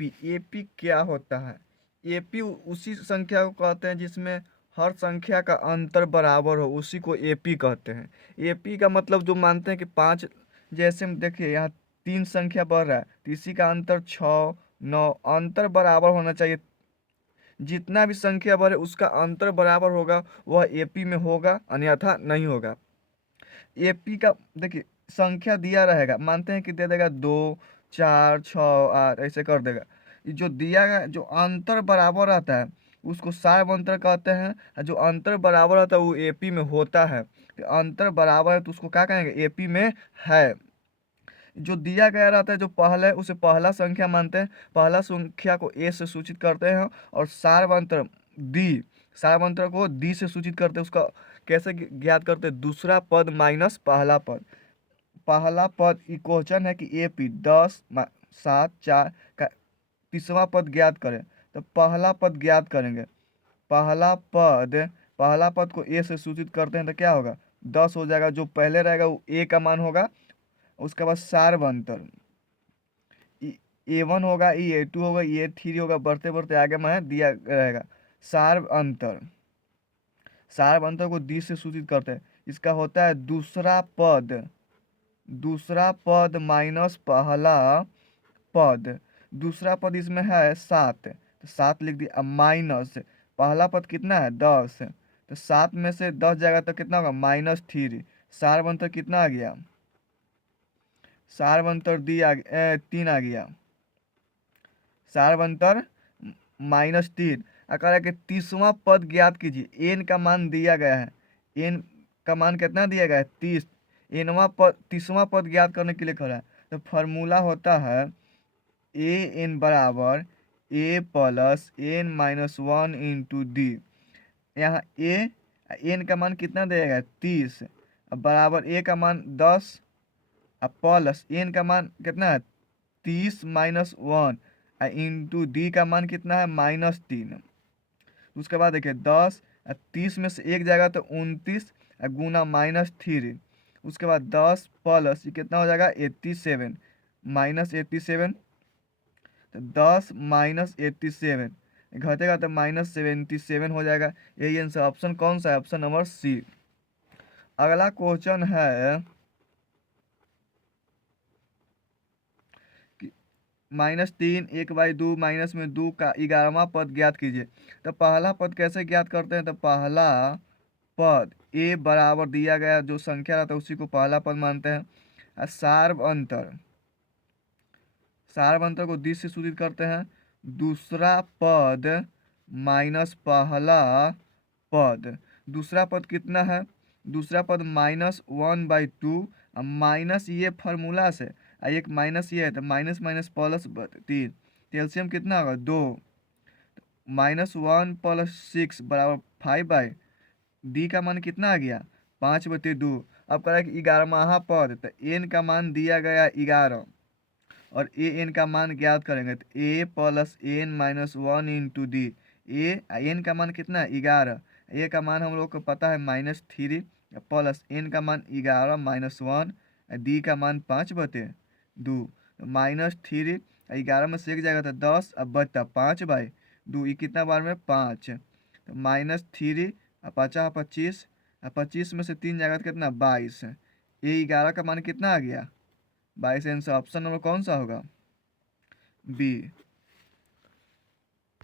AP, AP क्या होता है? एपी उसी संख्या को कहते हैं जिसमें हर संख्या का अंतर बराबर हो, उसी को एपी कहते हैं। एपी का मतलब जो मानते हैं कि पाँच, जैसे हम देखिए यहाँ तीन संख्या बढ़ रहा है तो इसी का अंतर 6 9 अंतर बराबर होना चाहिए। जितना भी संख्या बढ़े उसका अंतर बराबर होगा वह एपी में होगा, अन्यथा नहीं होगा। एपी का देखिए संख्या दिया रहेगा, मानते हैं कि दे देगा 2 4 6 8 ऐसे कर देगा। ये जो दिया गया जो अंतर बराबर रहता है उसको सार अंतर कहते हैं, और जो अंतर बराबर रहता है वो एपी में होता है। तो अंतर बराबर है तो उसको क्या कहेंगे? एपी में है। जो दिया गया रहता है जो पहला है उसे पहला संख्या मानते हैं, पहला संख्या को ए से सूचित करते हैं, और सार्वंतर दी, सार्वंतर को दी से सूचित करते हैं। उसका कैसे ज्ञात करते हैं? दूसरा पद माइनस पहला पद। पहला पद इक्वेशन है कि ए पी 10 7 4 का तीसरा पद ज्ञात करें। तो पहला पद ज्ञात करेंगे। पहला पद को ए से सूचित करते हैं तो क्या होगा? 10 हो जाएगा। जो पहले रहेगा वो ए का मान होगा। उसके बाद सार्वंतर ए1 होगा, ए2 होगा, ए3 होगा, बढ़ते बढ़ते आगे में दिया रहेगा। सार्वंतर, सार्वंतर को दी से सूचित करते हैं। इसका होता है दूसरा पद, दूसरा पद माइनस पहला पद। दूसरा पद इसमें है 7 तो 7 लिख दिया। अब माइनस पहला पद कितना है? 10 तो 7 में से 10 जाएगा तो कितना होगा? -3। सार्वंतर कितना आ गया? सार्वंतर दी 3 आ गया। सार्वंतर -3। अगर है कि तीसवां पद ज्ञात कीजिए। एन का मान दिया गया है, एन का मान कितना दिया गया है? 30। एनवा पद, तीसवां पद ज्ञात करने के लिए कह रहा है। तो फार्मूला होता है ए एन बराबर a plus n minus 1 into d. यहाँ ए एन का मान कितना दिया गया है? 30। अब बराबर ए का मान 10, अब प्लस एन का मान कितना है? 30 माइनस 1 इंटू डी का मान कितना है? -3। उसके बाद देखिए 10 30 में से एक जाएगा तो 29 गुना -3। उसके बाद 10 प्लस ये कितना हो जाएगा? 87 -87। तो 10 -87 घटेगा तो -77 हो जाएगा। यही आंसर। ऑप्शन कौन सा है? Option number C. अगला क्वेश्चन है -3 1/2 माइनस में 2 का 11वां पद ज्ञात कीजिए। तो पहला पद कैसे ज्ञात करते हैं? तो पहला पद ए बराबर दिया गया जो संख्या रहता है उसी को पहला पद मानते हैं। और सार्वंतर, सार्वंतर को दी से सूचित करते हैं। दूसरा पद माइनस पहला पद। दूसरा पद कितना है? दूसरा पद -1/2। माइनस ये फार्मूला से, एक माइनस ये है तो माइनस माइनस प्लस 3। एलसीएम कितना होगा? 2। -1 + 6 बराबर 5/। डी का मान कितना आ गया? 5/2। अब कह रहा है कि 11वां पद, तो एन का मान दिया गया 11 और ए एन का मान ज्ञात करेंगे। तो a plus n minus 1 into d. A n का मान कितना है? 11। ए का मान हम लोग को पता है -3 प्लस एन का मान 11 माइनस 1, डी का मान 5/2। -3 11 में से एक जाएगा तो 10, अब बचता 5/2। ये कितना बार में? 5। तो -3 50 25, 25 में से 3 जाएगा तो कितना? 22। ये 11 का मान कितना आ गया? 22। आंसर ऑप्शन नंबर कौन सा होगा? बी।